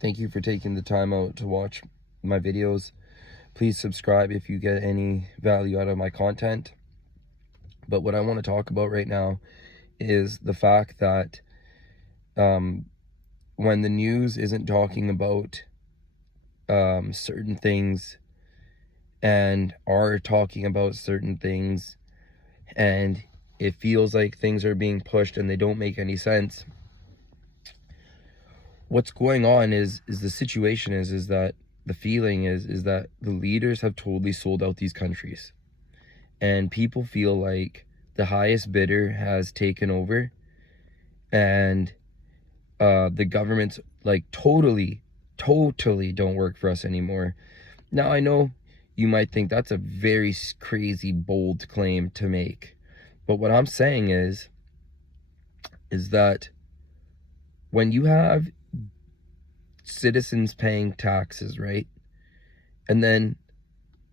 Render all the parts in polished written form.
Thank you for taking the time out to watch my videos. Please subscribe if you get any value out of my content. But what I want to talk about right now is the fact that when the news isn't talking about certain things and are talking about certain things, and it feels like things are being pushed and they don't make any sense, what's going on is the situation is that the feeling is that the leaders have totally sold out these countries, and people feel like the highest bidder has taken over, and the governments like totally don't work for us anymore. Now, I know you might think that's a very crazy, bold claim to make, but what I'm saying is that when you have citizens paying taxes, right? And then,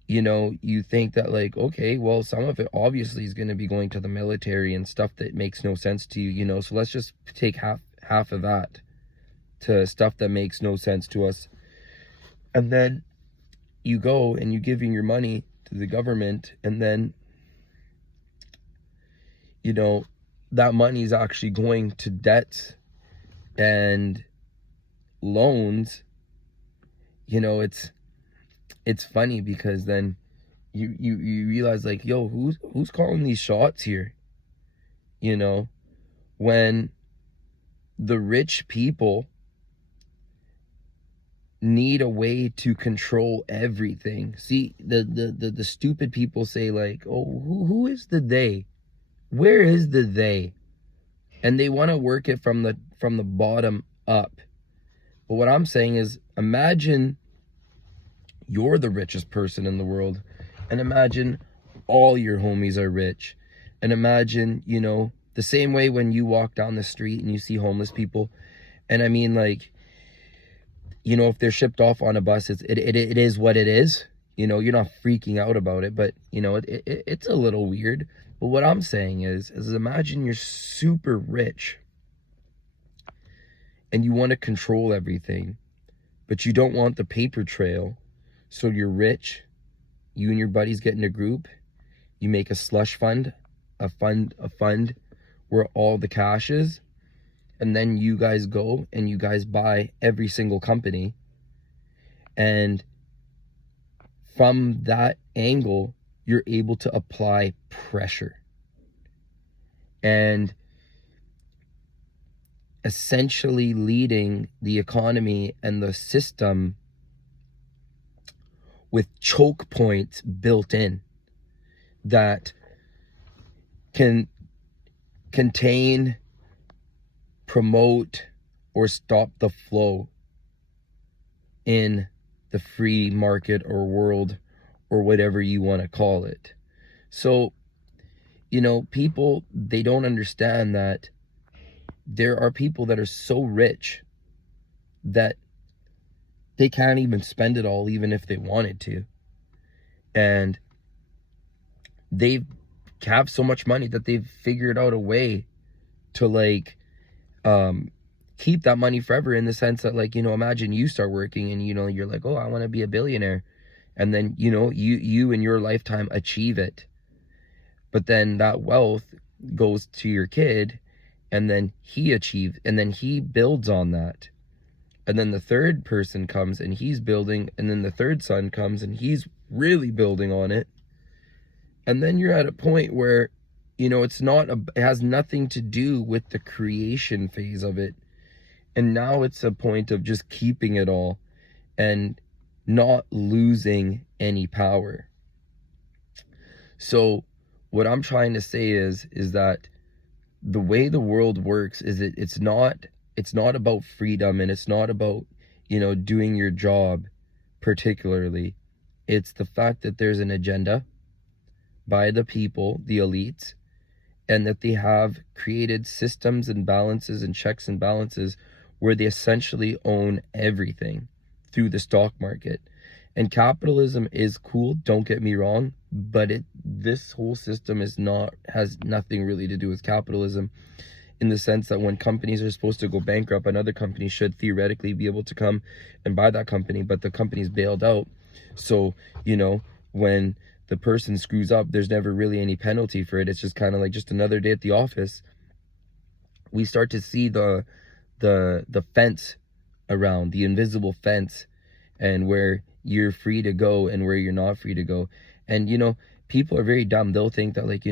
you think that, like, okay, well, some of it obviously is going to be going to the military and stuff that makes no sense to you, so let's just take half of that to stuff that makes no sense to us. And then you go and you give your money to the government, and then, that money is actually going to debts and loans. It's funny because then you realize, like, yo, who's calling these shots here? When the rich people need a way to control everything. See, the stupid people say, like, oh, who is the they? Where is the they? And they want to work it from the bottom up. But what I'm saying is, imagine you're the richest person in the world, and imagine all your homies are rich, and imagine, the same way when you walk down the street and you see homeless people, and I mean, like, if they're shipped off on a bus, it is what it is. You're not freaking out about it, but it's a little weird. But what I'm saying is imagine you're super rich and you want to control everything, but you don't want the paper trail. So you're rich, you and your buddies get in a group, you make a slush fund, a fund where all the cash is, and then you guys go and you guys buy every single company. And from that angle, you're able to apply pressure and essentially leading the economy and the system with choke points built in that can contain, promote, or stop the flow in the free market or world, or whatever you want to call it. So, people, they don't understand that there are people that are so rich that they can't even spend it all, even if they wanted to. And they have so much money that they've figured out a way to, like, keep that money forever, in the sense that, like, imagine you start working and, you're like, oh, I want to be a billionaire. And then, you in your lifetime achieve it. But then that wealth goes to your kid, and then he achieves, and then he builds on that. And then the third person comes and he's building, and then the third son comes and he's really building on it. And then you're at a point where, it has nothing to do with the creation phase of it. And now it's a point of just keeping it all and not losing any power. So what I'm trying to say is that the way the world works is it's not about freedom, and it's not about, doing your job particularly. It's the fact that there's an agenda by the people, the elites, and that they have created systems and balances and checks and balances where they essentially own everything through the stock market. And capitalism is cool, don't get me wrong, but this whole system has nothing really to do with capitalism. in the sense that when companies are supposed to go bankrupt, another company should theoretically be able to come and buy that company, but the company's bailed out. So, when the person screws up, there's never really any penalty for it. It's just kind of like just another day at the office. We start to see the fence around, the invisible fence, and where you're free to go and where you're not free to go. And people are very dumb. They'll think that, like,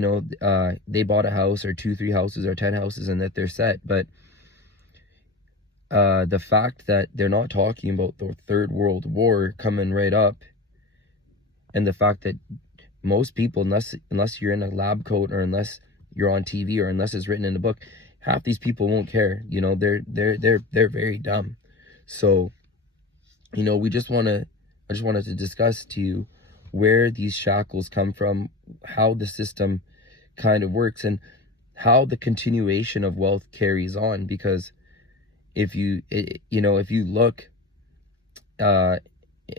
they bought a house or 2-3 houses or 10 houses and that they're set. But the fact that they're not talking about the Third World War coming right up, and the fact that most people, unless you're in a lab coat, or unless you're on TV, or unless it's written in a book, half these people won't care. They're very dumb. So, I just wanted to discuss to you where these shackles come from, how the system kind of works, and how the continuation of wealth carries on. Because if you look at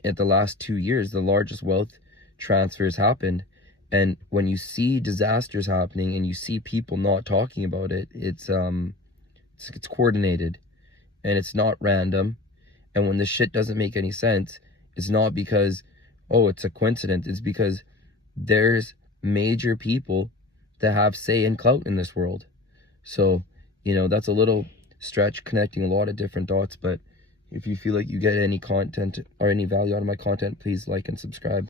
the last 2 years, the largest wealth transfers happened. And when you see disasters happening and you see people not talking about it, it's coordinated, and it's not random. And when the shit doesn't make any sense, it's not because, oh, it's a coincidence. It's because there's major people that have say and clout in this world. So, that's a little stretch, connecting a lot of different dots. But if you feel like you get any content or any value out of my content, please like and subscribe.